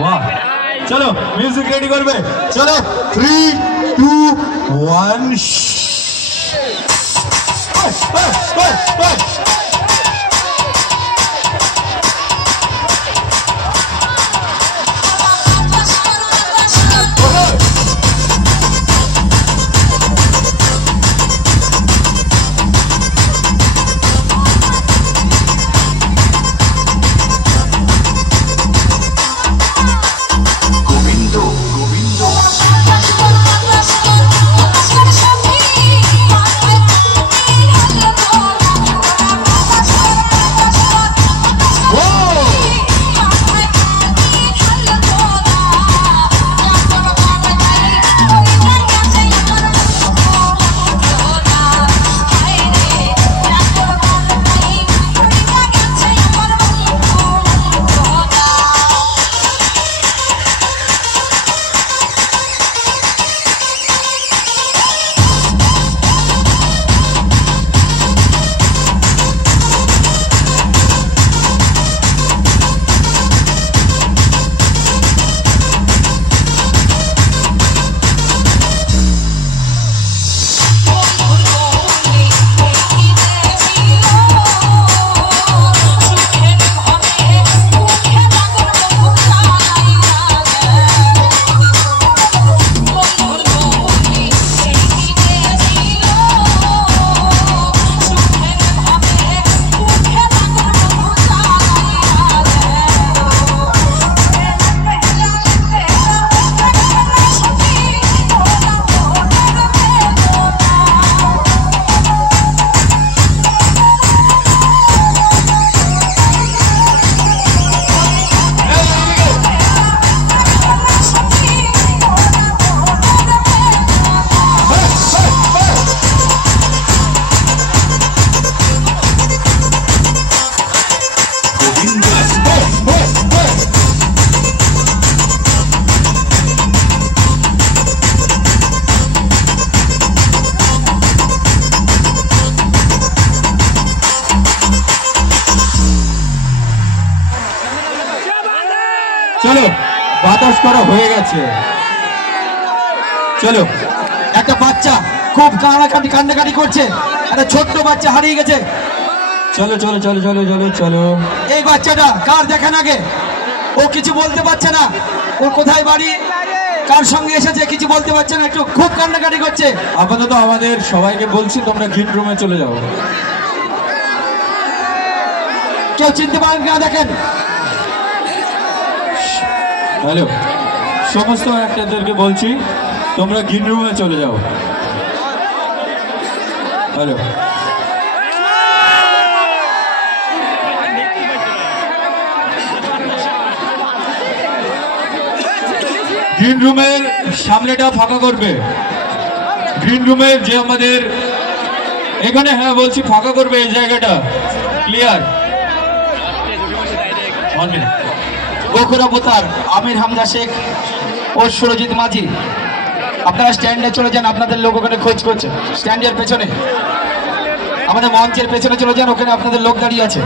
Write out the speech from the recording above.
वाह चलो music ready करबे चलो 3 2 1 चलो বাতাস করা হয়ে গেছে চলো একটা বাচ্চা খুব কান্নাকাটি করছে একটা ছোট্ট বাচ্চা হারিয়ে গেছে চলো চলো চলো চলো চলো চলো এই বাচ্চাটা কার দেখেন আগে ও কিছু বলতে পারছে না ওর কোথায় বাড়ি কার সঙ্গে এসেছে কিছু বলতে পারছে না একটু খুব কান্নাকাটি করছে আপাতত আমাদের সবাইকে বলছি তোমরা গ্রিন রুমে চলে যাও কেউ চিনতে পারেন কিনা দেখেন हेलो समस्त एक्टरদেরকে বলছি তোমরা গ্রিন রুমে চলে যাও हेलो গ্রিন রুমের সামনেটা ফাঁকা করবে গ্রিন রুমের যে আমাদের এখানে হ্যাঁ বলছি ফাঁকা করবে এই জায়গাটা ক্লিয়ার 1 মিনিট বকুড়া বোতার আমির হামজা শেখ ও সুরজিৎ মাঝি আপনারা স্ট্যান্ডে চলে যান আপনাদের লোক ওখানে খোঁজ করছে স্ট্যান্ডের পেছনে আমাদের মঞ্চের পেছনে চলে যান ওখানে আপনাদের লোক দাঁড়িয়ে আছে